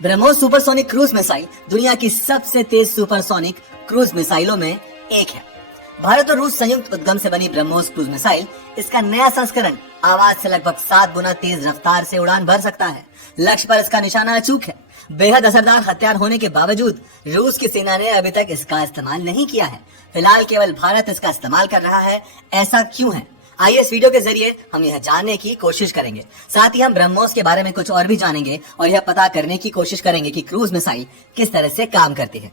BrahMos supersonic cruise missile दुनिया की सबसे तेज सुपरसोनिक क्रूज मिसाइलों में एक है। भारत और रूस संयुक्त उद्गम से बनी ब्रह्मोस क्रूज मिसाइल इसका नया संस्करण आवाज से लगभग 7 गुना तेज रफ्तार से उड़ान भर सकता है। लक्ष्य पर इसका निशाना अचूक है। बेहद असरदार हथियार होने के बावजूद रूस की सेना ने अभी तक इसका इस्तेमाल नहीं किया है। फिलहाल केवल भारत इसका इस्तेमाल कर रहा है। ऐसा क्यों है? आइए इस वीडियो के जरिए हम यह जानने की कोशिश करेंगे। साथ ही हम ब्रह्मोस के बारे में कुछ और भी जानेंगे और यह पता करने की कोशिश करेंगे कि क्रूज मिसाइल किस तरह से काम करती है।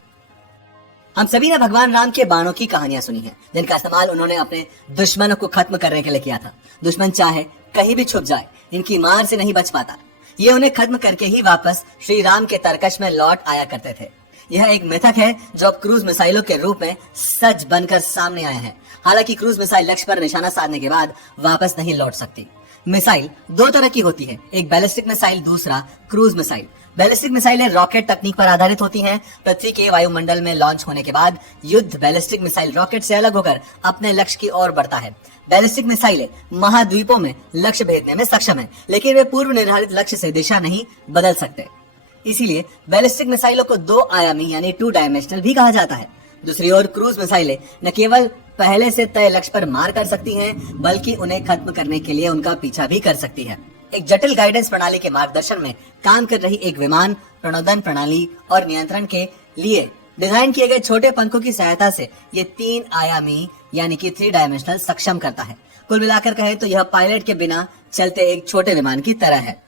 हम सभी ने भगवान राम के बाणों की कहानियां सुनी है, जिनका इस्तेमाल उन्होंने अपने दुश्मनों को खत्म करने के लिए किया था। दुश्मन चाहे कहीं भी छुप जाए, इनकी मार से नहीं बच पाता। ये उन्हें खत्म करके ही वापस श्री राम के तरकश में लौट आया करते थे। यह एक मिथक है जो अब क्रूज मिसाइलों के रूप में सच बनकर सामने आया है। हालांकि क्रूज मिसाइल लक्ष्य पर निशाना साधने के बाद वापस नहीं लौट सकती। मिसाइल दो तरह की होती है, एक बैलिस्टिक मिसाइल, दूसरा क्रूज मिसाइल। बैलिस्टिक मिसाइलें रॉकेट तकनीक पर आधारित होती हैं। पृथ्वी के वायुमंडल में लॉन्च होने के बाद युद्ध बैलिस्टिक मिसाइल रॉकेट से अलग होकर अपने लक्ष्य की ओर बढ़ता है। बैलिस्टिक मिसाइलें महाद्वीपों में लक्ष्य भेदने में सक्षम है, लेकिन वे पूर्व निर्धारित लक्ष्य से दिशा नहीं बदल सकते। इसीलिए बैलिस्टिक मिसाइलों को दो आयामी यानी 2 डायमेंशनल भी कहा जाता है। दूसरी ओर क्रूज मिसाइलें न केवल पहले से तय लक्ष्य पर मार कर सकती हैं, बल्कि उन्हें खत्म करने के लिए उनका पीछा भी कर सकती है। एक जटिल गाइडेंस प्रणाली के मार्गदर्शन में काम कर रही एक विमान प्रणोदन प्रणाली और नियंत्रण के लिए डिजाइन किए गए छोटे पंखों की सहायता से ये 3 आयामी यानी कि 3 डायमेंशनल सक्षम करता है। कुल मिलाकर कहे तो यह पायलट के बिना चलते एक छोटे विमान की तरह है।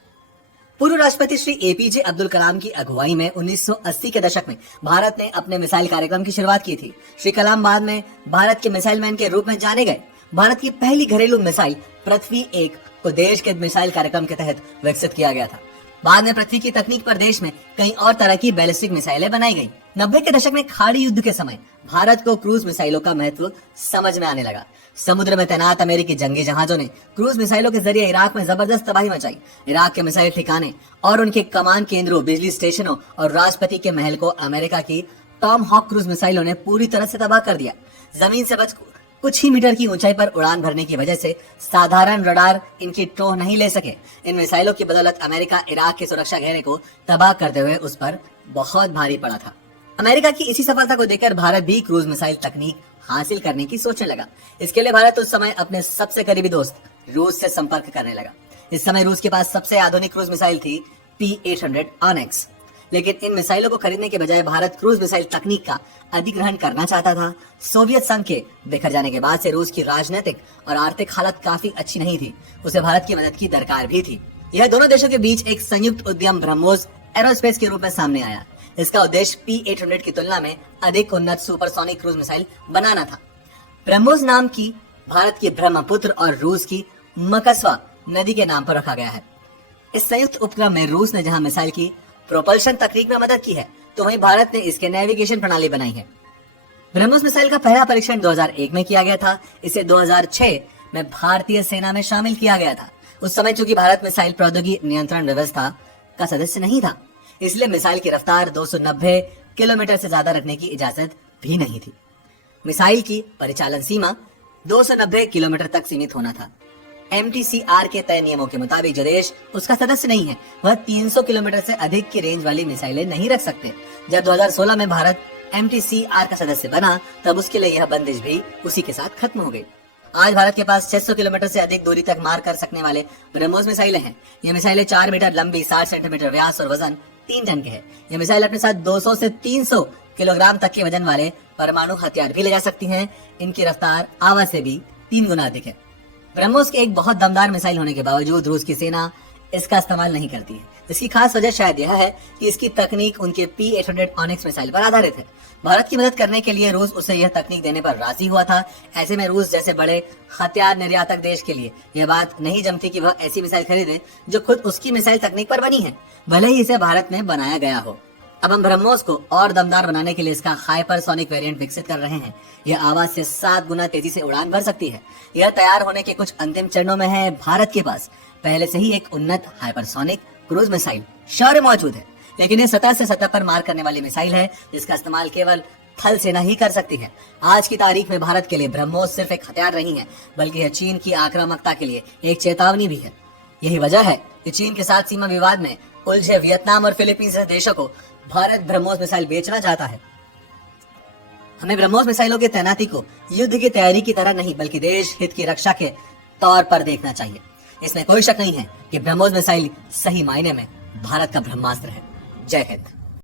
पूर्व राष्ट्रपति श्री एपीजे अब्दुल कलाम की अगुवाई में 1980 के दशक में भारत ने अपने मिसाइल कार्यक्रम की शुरुआत की थी। श्री कलाम बाद में भारत के मिसाइल मैन के रूप में जाने गए। भारत की पहली घरेलू मिसाइल पृथ्वी 1 को देश के मिसाइल कार्यक्रम के तहत विकसित किया गया था। बाद में पृथ्वी की तकनीक पर देश में कई और तरह की बैलिस्टिक मिसाइलें बनाई गई। 90 के दशक में खाड़ी युद्ध के समय भारत को क्रूज मिसाइलों का महत्व समझ में आने लगा। समुद्र में तैनात अमेरिकी जंगी जहाजों ने क्रूज मिसाइलों के जरिए इराक में जबरदस्त तबाही मचाई। इराक के मिसाइल ठिकाने और उनके कमान केंद्रों, बिजली स्टेशनों और राष्ट्रपति के महल को अमेरिका की टॉम हॉक क्रूज मिसाइलों ने पूरी तरह से तबाह कर दिया। जमीन से बच कुछ ही मीटर की ऊंचाई पर उड़ान भरने की वजह से साधारण रडार इनकी टोह नहीं ले सके। इन मिसाइलों की बदौलत अमेरिका इराक के सुरक्षा घेरे को तबाह करते हुए उस पर बहुत भारी पड़ा था। अमेरिका की इसी सफलता को देखकर भारत भी क्रूज मिसाइल तकनीक हासिल करने की सोचने लगा। इसके लिए भारत उस समय अपने सबसे करीबी दोस्त रूस से संपर्क करने लगा। इस समय रूस के पास सबसे आधुनिक क्रूज मिसाइल थी P-800 ऑनेक्स। लेकिन इन मिसाइलों को खरीदने के बजाय भारत क्रूज मिसाइल तकनीक का अधिग्रहण करना चाहता था। सोवियत संघ के बिखर जाने के बाद से रूस की राजनीतिक और आर्थिक हालत काफी अच्छी नहीं थी। उसे भारत की मदद की दरकार भी थी। यह दोनों देशों के बीच एक संयुक्त उद्यम ब्रह्मोस एरोस्पेस के रूप में सामने आया। इसका उद्देश्य P-800 की तुलना में अधिक उन्नत सुपरसोनिक क्रूज मिसाइल बनाना था। ब्रह्मोस नाम की भारत की ब्रह्मपुत्र और रूस की मकसवा नदी के नाम पर रखा गया है। इस संयुक्त उपक्रम में रूस ने जहां मिसाइल की प्रोपल्शन तकनीक में मदद की है, तो वहीं भारत ने इसके नेविगेशन प्रणाली बनाई है। ब्रह्मोस मिसाइल का पहला परीक्षण 2001 में किया गया था। इसे 2006 में भारतीय सेना में शामिल किया गया था। उस समय चूंकि भारत मिसाइल प्रौद्योगिकी नियंत्रण व्यवस्था का सदस्य नहीं था, इसलिए मिसाइल की रफ्तार 290 किलोमीटर से ज्यादा रखने की इजाजत भी नहीं थी। मिसाइल की परिचालन सीमा 290 किलोमीटर तक सीमित होना था। MTCR के तय नियमों के मुताबिक जो देश उसका सदस्य नहीं है, वह 300 किलोमीटर से अधिक की रेंज वाली मिसाइलें नहीं रख सकते। जब 2016 में भारत MTCR का सदस्य बना, तब उसके लिए यह बंदिश भी उसी के साथ खत्म हो गई। आज भारत के पास 600 किलोमीटर से अधिक दूरी तक मार कर सकने वाले ब्रह्मोस मिसाइलें हैं। ये मिसाइलें 4 मीटर लंबी, 60 सेंटीमीटर व्यास और वजन 3 टन के हैं। ये मिसाइल अपने साथ 200 से 300 किलोग्राम तक के वजन वाले परमाणु हथियार भी ले जा सकती हैं। इनकी रफ्तार आवाज से भी 3 गुना अधिक है। ब्रह्मोस के एक बहुत दमदार मिसाइल होने के बावजूद रूस की सेना इसका इस्तेमाल नहीं करती है। इसकी खास वजह शायद यह है कि इसकी तकनीक उनके P-800 ऑनेक्स मिसाइल पर आधारित है। भारत की मदद करने के लिए रूस उसे यह तकनीक देने पर राजी हुआ था। ऐसे में रूस जैसे बड़े हथियार निर्यातक देश के लिए यह बात नहीं जमती कि वह ऐसी मिसाइल खरीदे जो खुद उसकी मिसाइल तकनीक पर बनी है, भले ही इसे भारत में बनाया गया हो। अब हम ब्रह्मोस को और दमदार बनाने के लिए इसका हाइपरसोनिक वेरिएंट विकसित कर रहे हैं। यह आवाज से 7 गुना तेजी से उड़ान भर सकती है। यह तैयार होने के कुछ अंतिम चरणों में है। भारत के पास पहले से ही एक उन्नत हाइपरसोनिक क्रूज मिसाइल शौर्य मौजूद है, लेकिन यह सतह से सतह पर मार करने वाली मिसाइल है, जिसका इस्तेमाल केवल थल सेना ही कर सकती है। आज की तारीख में भारत के लिए ब्रह्मोस सिर्फ एक हथियार नहीं है, बल्कि यह चीन की आक्रामकता के लिए एक चेतावनी भी है। यही वजह है कि चीन के साथ सीमा विवाद में उलझे वियतनाम और फिलीपींस जैसे देशों को भारत ब्रह्मोस मिसाइल बेचना चाहता है। हमें ब्रह्मोस मिसाइलों की तैनाती को युद्ध की तैयारी की तरह नहीं बल्कि देश हित की रक्षा के तौर पर देखना चाहिए। इसमें कोई शक नहीं है कि ब्रह्मोस मिसाइल सही मायने में भारत का ब्रह्मास्त्र है। जय हिंद।